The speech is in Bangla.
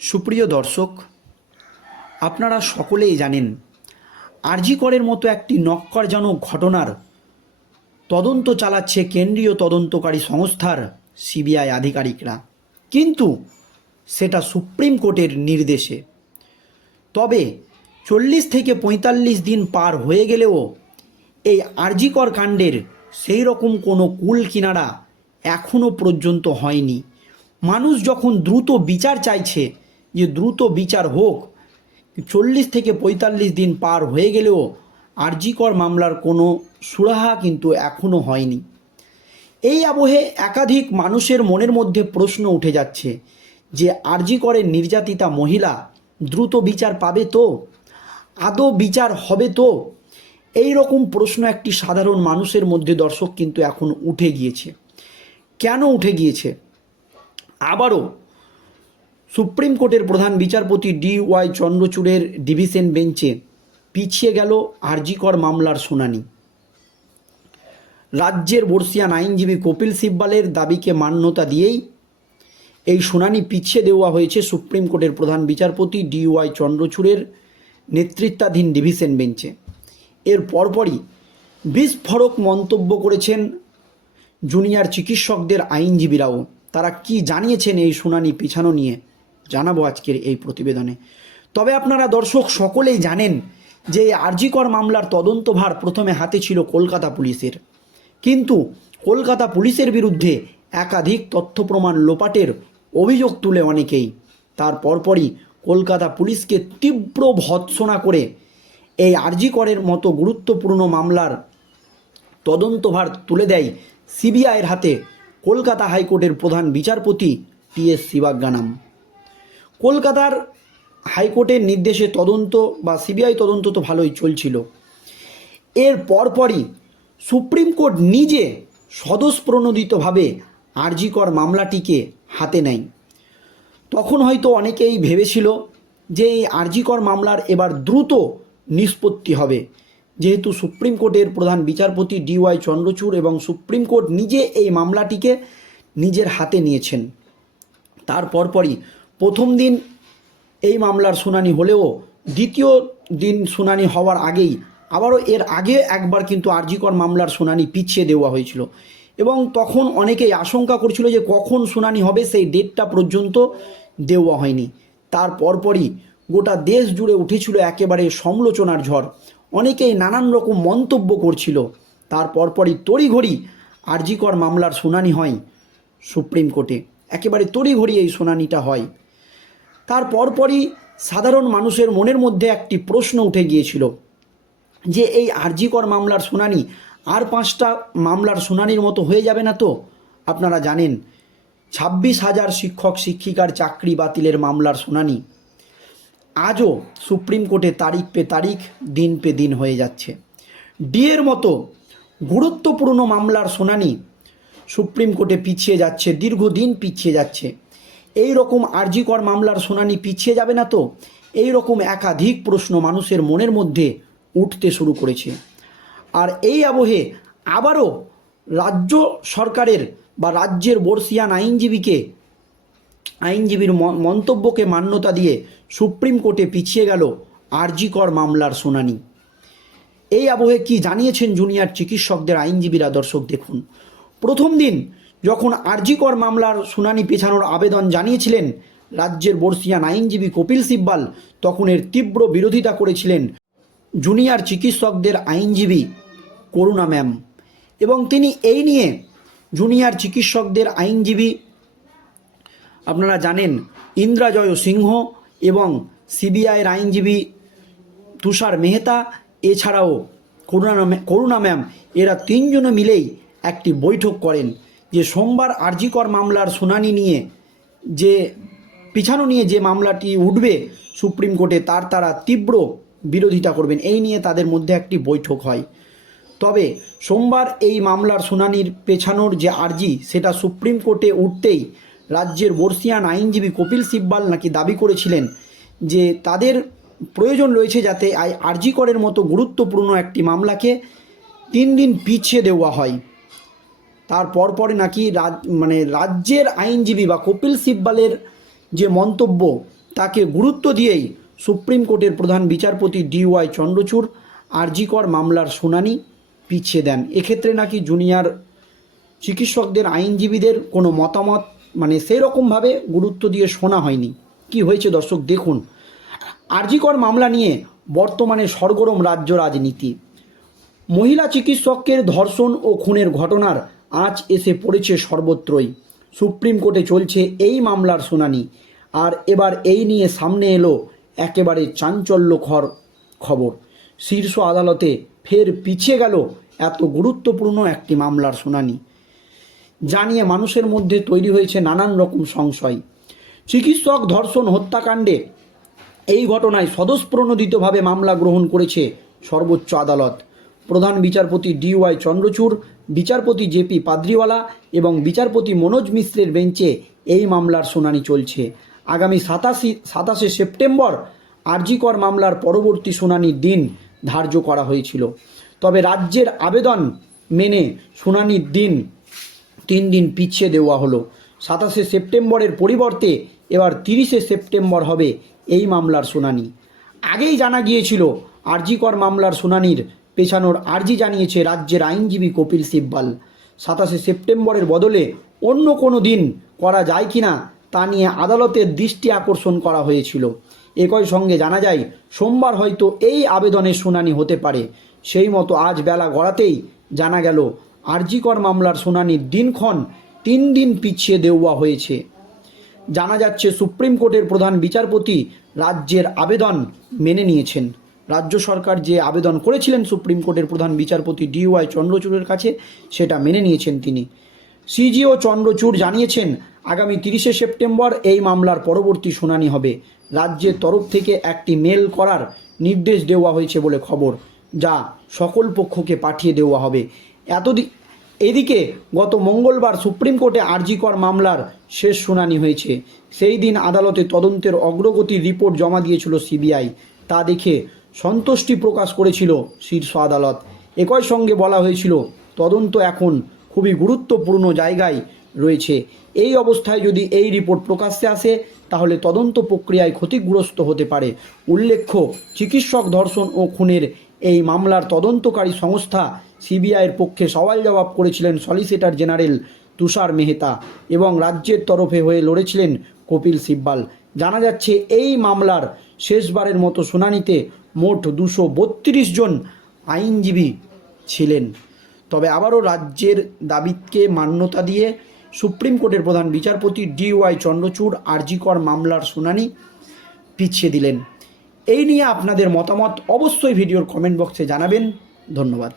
সুপ্রিয় দর্শক, আপনারা সকলেই জানেন আরজি করের মতো একটি নক্করজনক ঘটনার তদন্ত চালাচ্ছে কেন্দ্রীয় তদন্তকারী সংস্থার সিবিআই আধিকারিকরা। কিন্তু সেটা সুপ্রিম কোর্টের নির্দেশে। তবে চল্লিশ থেকে পঁয়তাল্লিশ দিন পার হয়ে গেলেও এই আরজিকর কাণ্ডের সেই রকম কোনো কুল কিনারা এখনও পর্যন্ত হয়নি। মানুষ যখন দ্রুত বিচার চাইছে যে দ্রুত বিচার হোক, চল্লিশ থেকে পঁয়তাল্লিশ দিন পার হয়ে গেলেও আরজিকর মামলার কোনো সুরাহা কিন্তু এখনও হয়নি। এই আবহে একাধিক মানুষের মনের মধ্যে প্রশ্ন উঠে যাচ্ছে যে আরজি করে নির্যাতিতা মহিলা দ্রুত বিচার পাবে তো? আদৌ বিচার হবে তো? এই রকম প্রশ্ন একটি সাধারণ মানুষের মধ্যে দর্শক কিন্তু এখন উঠে গিয়েছে। কেন উঠে গিয়েছে? আবারও সুপ্রিম কোর্টের প্রধান বিচারপতি ডি ওয়াই চন্দ্রচূড়ের ডিভিশন বেঞ্চে পিছিয়ে গেল আরজিকর মামলার শুনানি। রাজ্যের বর্ষিয়ান আইনজীবী কপিল সিব্বালের দাবিকে মান্যতা দিয়েই এই শুনানি পিছিয়ে দেওয়া হয়েছে সুপ্রিম কোর্টের প্রধান বিচারপতি ডি ওয়াই চন্দ্রচূড়ের নেতৃত্বাধীন ডিভিশন বেঞ্চে। এর পরপরই বিস্ফোরক মন্তব্য করেছেন জুনিয়র চিকিৎসকদের আইনজীবীরাও। তারা কি জানিয়েছেন এই শুনানি পিছানো নিয়ে? জানাব আজকের এই প্রতিবেদনে। তবে আপনারা দর্শক সকলেই জানেন যে আরজিকর মামলার তদন্তভার প্রথমে হাতে ছিল কলকাতা পুলিশের। কিন্তু কলকাতা পুলিশের বিরুদ্ধে একাধিক তথ্য প্রমাণ লোপাটের অভিযোগ তুলে অনেকেই। তার পরপরই কলকাতা পুলিশকে তীব্র ভৎসনা করে এই আরজিকরের মতো গুরুত্বপূর্ণ মামলার তদন্তভার তুলে দেয় সিবিআইয়ের হাতে কলকাতা হাইকোর্টের প্রধান বিচারপতি টি এস শিবাজ্ঞানাম। কলকাতার হাইকোর্টের নির্দেশে তদন্ত বা সিবিআই তদন্ত তো ভালোই চলছিল। এর পরপরই সুপ্রিম কোর্ট নিজে স্বতঃস্প্রণোদিতভাবে আরজিকর মামলাটিকে হাতে নেয়। তখন হয়তো অনেকেই ভেবেছিল যে এই আরজিকর মামলার এবার দ্রুত নিষ্পত্তি হবে। যেহেতু সুপ্রিম কোর্টের প্রধান বিচারপতি ডিওয়াই চন্দ্রচূড় এবং সুপ্রিম কোর্ট নিজে এই মামলাটিকে নিজের হাতে নিয়েছেন। তার পরপরই প্রথম দিন এই মামলার শুনানি হলেও দ্বিতীয় দিন শুনানি হওয়ার আগেই, আবারও এর আগে একবার কিন্তু আরজিকর মামলার শুনানি পিছিয়ে দেওয়া হয়েছিল। এবং তখন অনেকেই আশঙ্কা করছিল যে কখন শুনানি হবে সেই ডেটটা পর্যন্ত দেওয়া হয়নি। তার পরপরই গোটা দেশ জুড়ে উঠেছিল একেবারে সমালোচনার ঝড়। অনেকেই নানান রকম মন্তব্য করছিল। তার পরপরই তড়িঘড়ি আরজিকর মামলার শুনানি হয় সুপ্রিম কোর্টে। একেবারে তড়িঘড়ি এই শুনানিটা হয়। তার পরপরই সাধারণ মানুষের মনের মধ্যে একটি প্রশ্ন উঠে গিয়েছিল যে এই আরজিকর মামলার শুনানি আর পাঁচটা মামলার শুনানির মতো হয়ে যাবে না তো? আপনারা জানেন, ছাব্বিশ হাজার শিক্ষক শিক্ষিকার চাকরি বাতিলের মামলার শুনানি। আজও সুপ্রিম কোর্টে তারিখ পে তারিখ, দিন পে দিন হয়ে যাচ্ছে। ডিএর মতো গুরুত্বপূর্ণ মামলার শুনানি সুপ্রিম কোর্টে পিছিয়ে যাচ্ছে, দীর্ঘদিন পিছিয়ে যাচ্ছে। এই রকম আরজিকর মামলার শুনানি পিছিয়ে যাবে না তো? এই রকম একাধিক প্রশ্ন মানুষের মনের মধ্যে উঠতে শুরু করেছে। আর এই আবহে আবারও রাজ্য সরকারের বা রাজ্যের বর্ষিয়ান আইনজীবীকে, আইনজীবীর মন্তব্যকে মান্যতা দিয়ে সুপ্রিম কোর্টে পিছিয়ে গেল আরজিকর মামলার শুনানি। এই আবহে কি জানিয়েছেন জুনিয়র চিকিৎসকদের আইনজীবীরা দর্শক দেখুন। প্রথম দিন যখন আরজিকর মামলার শুনানি পেছানোর আবেদন জানিয়েছিলেন রাজ্যের বর্ষিয়ান আইনজীবী কপিল সিব্বাল, তখন এর তীব্র বিরোধিতা করেছিলেন জুনিয়র চিকিৎসকদের আইনজীবী করুণা ম্যাম। এবং তিনি এই নিয়ে জুনিয়র চিকিৎসকদের আইনজীবী, আপনারা জানেন, ইন্দ্রাজয় সিংহ এবং সিবিআইয়ের আইনজীবী তুষার মেহতা, এছাড়াও করুণা করুণা ম্যাম, এরা তিনজনে মিলেই একটি বৈঠক করেন। যে সোমবার আরজিকর মামলার শুনানি নিয়ে যে পিছানো নিয়ে যে মামলাটি উঠবে সুপ্রিম কোর্টে, তার তারা তীব্র বিরোধিতা করবেন। এই নিয়ে তাদের মধ্যে একটি বৈঠক হয়। তবে সোমবার এই মামলার শুনানির পেছানোর যে আর্জি, সেটা সুপ্রিম কোর্টে উঠতেই রাজ্যের বর্ষিয়ান আইনজীবী কপিল সিব্বাল নাকি দাবি করেছিলেন যে তাদের প্রয়োজন রয়েছে যাতে আই আরজি করের মতো গুরুত্বপূর্ণ একটি মামলাকে তিন দিন পিছিয়ে দেওয়া হয়। তার পরপরে নাকি রাজ মানে রাজ্যের আইনজীবী বা কপিল সিব্বালের যে মন্তব্য, তাকে গুরুত্ব দিয়েই সুপ্রিম কোর্টের প্রধান বিচারপতি ডিওয়াই চন্দ্রচূড় আরজিকর মামলার শুনানি পিছিয়ে দেন। এক্ষেত্রে নাকি জুনিয়র চিকিৎসকদের, আইনজীবীদের কোনো মতামত মানে সেই রকমভাবে গুরুত্ব দিয়ে শোনা হয়নি। কি হয়েছে দর্শক, দেখুন। আরজিকর মামলা নিয়ে বর্তমানে সরগরম রাজ্য রাজনীতি। মহিলা চিকিৎসকের ধর্ষণ ও খুনের ঘটনার আঁচ এসে পড়েছে সর্বত্রই। সুপ্রিম কোর্টে চলছে এই মামলার শুনানি। আর এবার এই নিয়ে সামনে এলো একেবারে চাঞ্চল্যকর খবর। শীর্ষ আদালতে ফের পিছিয়ে গেল এত গুরুত্বপূর্ণ একটি মামলার শুনানি। জানিয়ে মানুষের মধ্যে তৈরি হয়েছে নানান রকম সংশয়। চিকিৎসক ধর্ষণ হত্যাকাণ্ডে এই ঘটনায় স্বতঃপ্রণোদিতভাবে মামলা গ্রহণ করেছে সর্বোচ্চ আদালত। প্রধান বিচারপতি ডিওয়াই চন্দ্রচূড় বিচারপতি জেপি পাদ্রিওয়ালা এবং বিচারপতি মনোজ মিশ্রের বেঞ্চে এই মামলার শুনানি চলছে। আগামী সাতাশি, সাতাশে সেপ্টেম্বর আরজিকর মামলার পরবর্তী শুনানির দিন ধার্য করা হয়েছিল। তবে রাজ্যের আবেদন মেনে শুনানির দিন তিন দিন পিছিয়ে দেওয়া হলো। সাতাশে সেপ্টেম্বরের পরিবর্তে এবার তিরিশে সেপ্টেম্বর হবে এই মামলার শুনানি। আগেই জানা গিয়েছিল, আরজিকর মামলার শুনানির পেছানোর আর্জি জানিয়েছে রাজ্যের আইনজীবী কপিল সিব্বাল। সাতাশে সেপ্টেম্বরের বদলে অন্য কোনো দিন করা যায় কি না তা নিয়ে আদালতের দৃষ্টি আকর্ষণ করা হয়েছিল। একই সঙ্গে জানা যায়, সোমবার হয়তো এই আবেদনের শুনানি হতে পারে। সেই মতো আজ বেলা গড়াতেই জানা গেল, আরজিকর মামলার শুনানির দিনক্ষণ তিন দিন পিছিয়ে দেওয়া হয়েছে। জানা যাচ্ছে, সুপ্রিম কোর্টের প্রধান বিচারপতি রাজ্যের আবেদন মেনে নিয়েছেন। রাজ্য সরকার যে আবেদন করেছিলেন সুপ্রিম কোর্টের প্রধান বিচারপতি ডিওয়াই চন্দ্রচূড়ের কাছে, সেটা মেনে নিয়েছেন তিনি। সিজিও চন্দ্রচূড় জানিয়েছেন, আগামী তিরিশে সেপ্টেম্বর এই মামলার পরবর্তী শুনানি হবে। রাজ্যের তরফ থেকে একটি মেল করার নির্দেশ দেওয়া হয়েছে বলে খবর, যা সকল পক্ষকে পাঠিয়ে দেওয়া হবে। এতদিন এদিকে গত মঙ্গলবার সুপ্রিম কোর্টে আরজিকর মামলার শেষ শুনানি হয়েছে। সেই দিন আদালতে তদন্তের অগ্রগতির রিপোর্ট জমা দিয়েছিল সিবিআই তা দেখে সন্তুষ্টি প্রকাশ করেছিল শীর্ষ আদালত। একই সঙ্গে বলা হয়েছিল, তদন্ত এখন খুবই গুরুত্বপূর্ণ জায়গায় রয়েছে। এই অবস্থায় যদি এই রিপোর্ট প্রকাশ্যে আসে, তাহলে তদন্ত প্রক্রিয়ায় ক্ষতিগ্রস্ত হতে পারে। উল্লেখ্য, চিকিৎসক ধর্ষণ ও খুনের এই মামলার তদন্তকারী সংস্থা সিবিআইয়ের পক্ষে সওয়াল জবাব করেছিলেন সলিসিটর জেনারেল তুষার মেহতা এবং রাজ্যের তরফে হয়ে লড়েছিলেন কপিল সিব্বাল। জানা যাচ্ছে, এই মামলার শেষবারের মতো শুনানিতে মোট দুশো বত্রিশ জন আইনজীবী ছিলেন। তবে আবারও রাজ্যের দাবিকে মান্যতা দিয়ে সুপ্রিম কোর্টের প্রধান বিচারপতি ডিওয়াই চন্দ্রচূড় আরজিকর মামলার শুনানি পিছিয়ে দিলেন। এই নিয়ে আপনাদের মতামত অবশ্যই ভিডিওর কমেন্ট বক্সে জানাবেন। ধন্যবাদ।